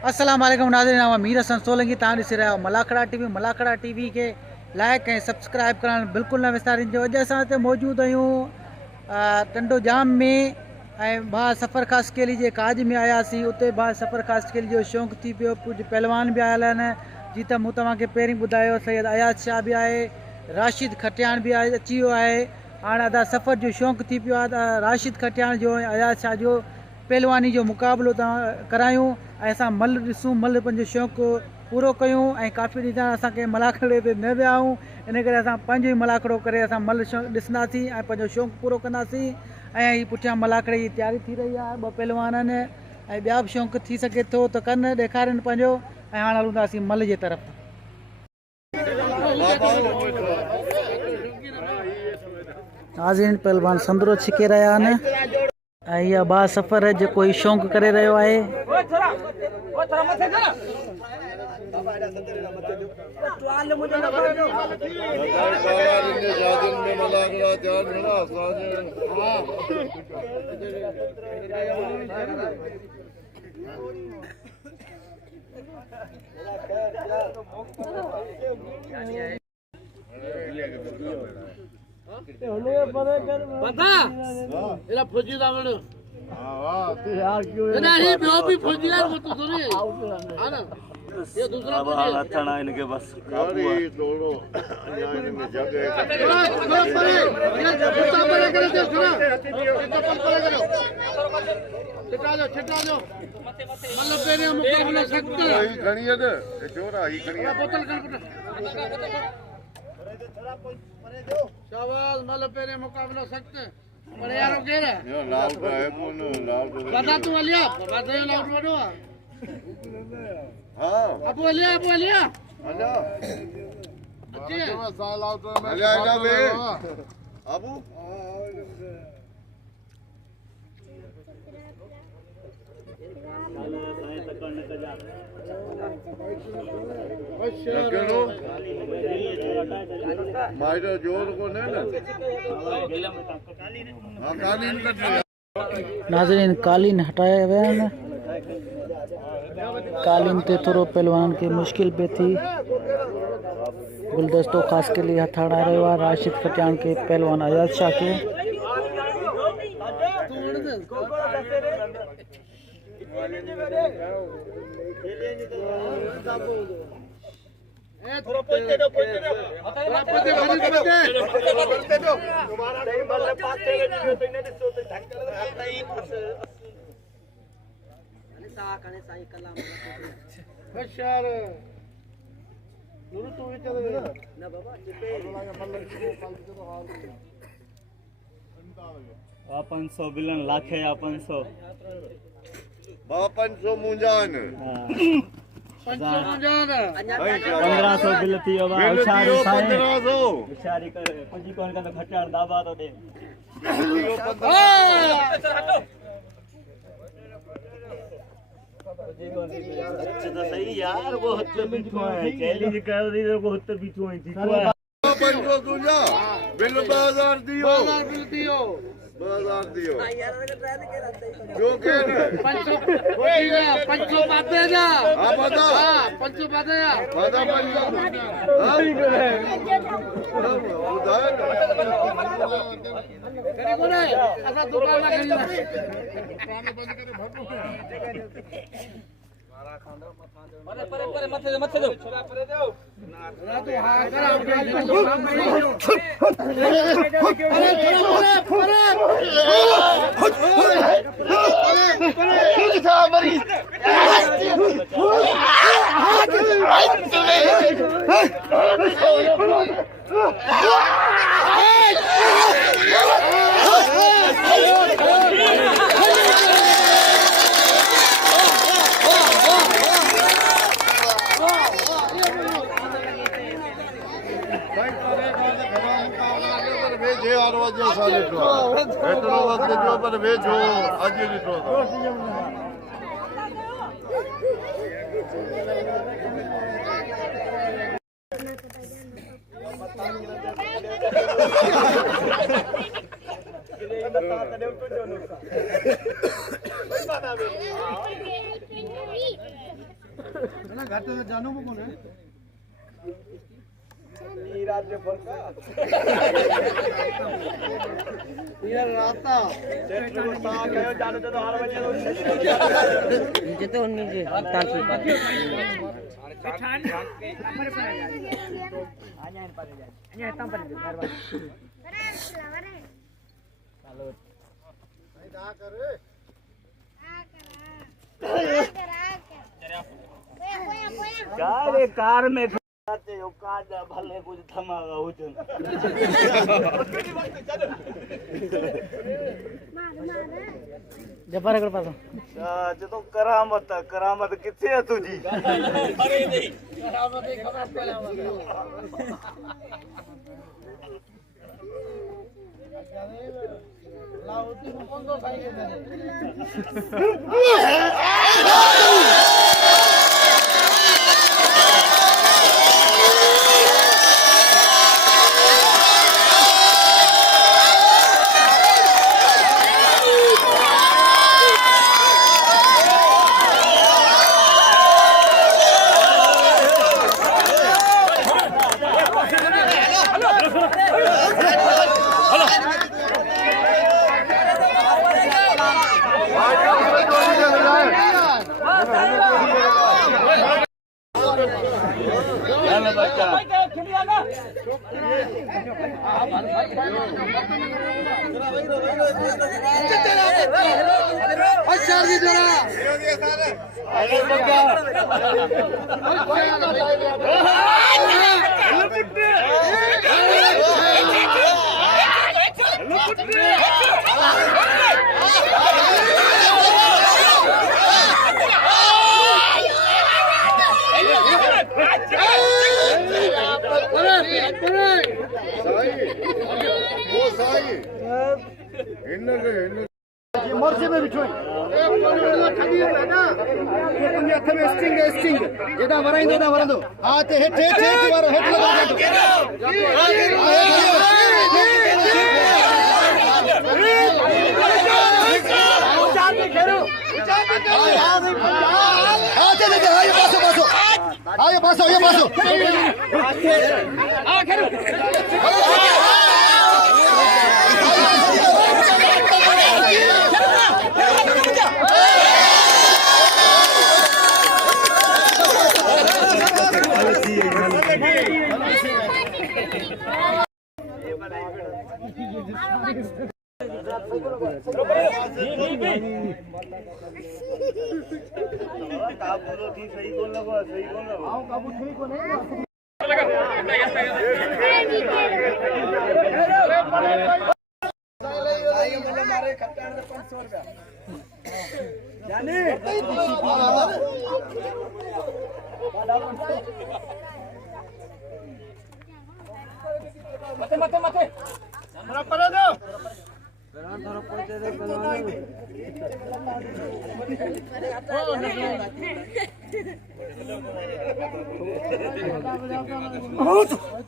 अस्सलाम वालेकुम नाज़रीन, नाम मीर हसन सोलंकी। तव्हां ॾिसी रहिया मलाखड़ा टीवी के लाइक ऐं सब्सक्राइब करणु बिल्कुलु न विसारिजो। अॼु असां हिते मौजूदु आहियूं टंडो जाम में ऐं भाउ सफ़र ख़ासकेली जे काज में आयासीं। उते भाउ सफ़र ख़ासकेली जो शौक़ु थी पियो। कुझु पहलवान बि आयल आहिनि, जीअं त मूं तव्हांखे पहिरीं ॿुधायो। सैयद अयाज शाह बि आहे, राशिद खटियाण बि अची वियो आहे। हाणे अदा सफ़र जो शौक़ु थी पियो आहे। राशिद खटियाण जो ऐं अयाज शाह जो पहलवानी जो मुक़ाबिलो तव्हां करायूं ऐं असां मल ॾिसूं, मल पंहिंजो शौक़ु पूरो कयूं। ऐं काफ़ी ॾींहं असांखे मलाखड़े ते न विया आहियूं, इन करे असां पंहिंजो ई मलाखड़ो करे असां मल ॾिसंदासीं ऐं पंहिंजो शौक़ु पूरो कंदासीं। ऐं हीअ पुठियां मलाखड़े जी तयारी थी रही आहे। ॿ पहलवान आहिनि ऐं ॿिया बि शौक़ु थी सघे थो त कनि, ॾेखारनि पंहिंजो। ऐं हाणे हलंदासीं मल जे तरफ़। नाज़रीन, पहलवान संदरो छिके रहिया आहिनि ऐं इहा बा सफ़र जेको ही शौक़ु करे रहियो आहे। इनके बस शाबाश, मल पेरे मुकाबला सख्त पर यारो केर है लाल का है कौन लाल बता तू अलिया बता ये लाउड वडो हां अबू अलिया अलिया अच्छे साल आउट में अलिया इला बे अबू नाज़रीन, कालीन हटाया विया आहिनि। कालीन ते थोरो पहलवान खे मुश्किल पए थी। गुलदस्तो ख़ासि के लिए हथ हणाए रहियो आहे राशिद खटियाण के पहलवान अयाज शाह के। अपन 100 बिलन लाखे या 500 500 मुंजान 1500 बिल थियो बा उछारी 1500 उछारी करे पंजी कोन का खटाण दाबा तो दे अच्छा तो सही यार, वो हत्ते बिठो है चैलेंज कर रही है, वो हत्ते बिठो है ठीक है। 500 तुझा बिल 2000 दियो 2000 दियो जो के 500 बाते जा हां बता 500 बाते जा बता 500 हां उधार करी कोने असा दुकान ना करी दुकान बंद करे भागो परे मथे दो परे दो ना तू हां कर भेजो आज ॾिठो ना घाटे में जानो को कौन है ये राता जिते उन्हीं जे तांकी गाले कार में खाते हो काट भले कुछ धमाका हो चुन जबर कर पास जो तो करामत करामत किथे है तुझी अरे नहीं करामत ही खबर पहले लाउती में कौन दो साई के मर्जी में बिछो हथ में स्टिंग एदा वरंदो हां ते हेठ वारो हेठ लगा पासो काबू थी सही कौन लगो आओ काबू ठीक को नहीं मारे खट्टाण 500 रुपया जाने मते हमरा पर दो थोड़ा पड़ते दे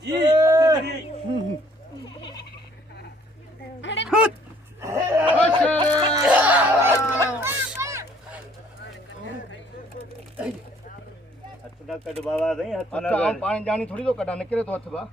जी हथना कट बाबा नहीं हथना पानी जानी थोड़ी तो कटा निकले तो हथ बा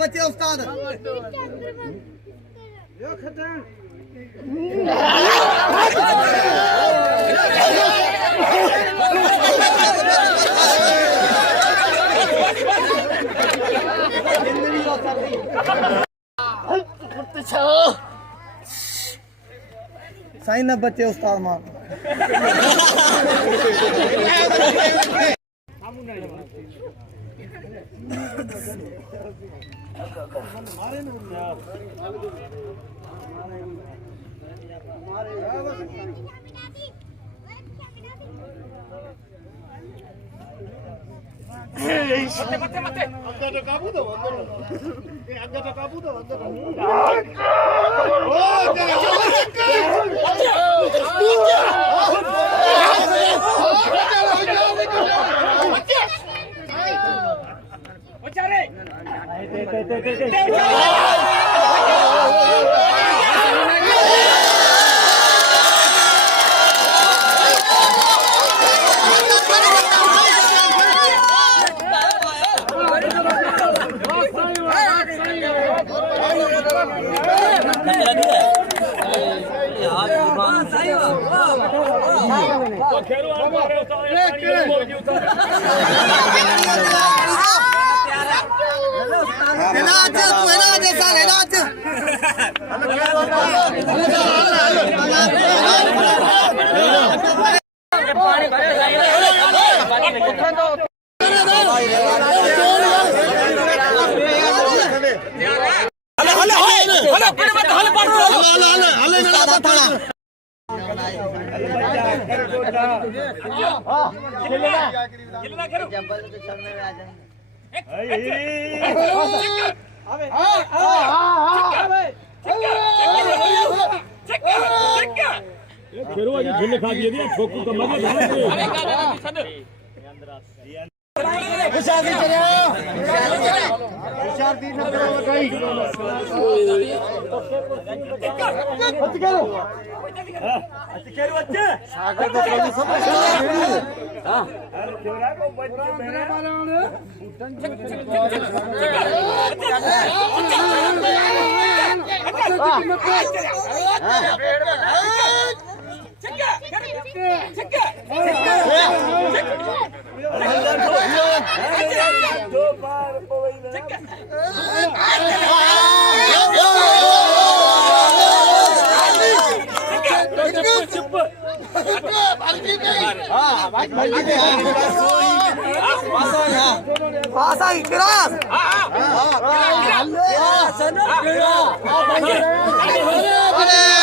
बच्चे उस्ताद साइन न बच्चे उस्ताद मार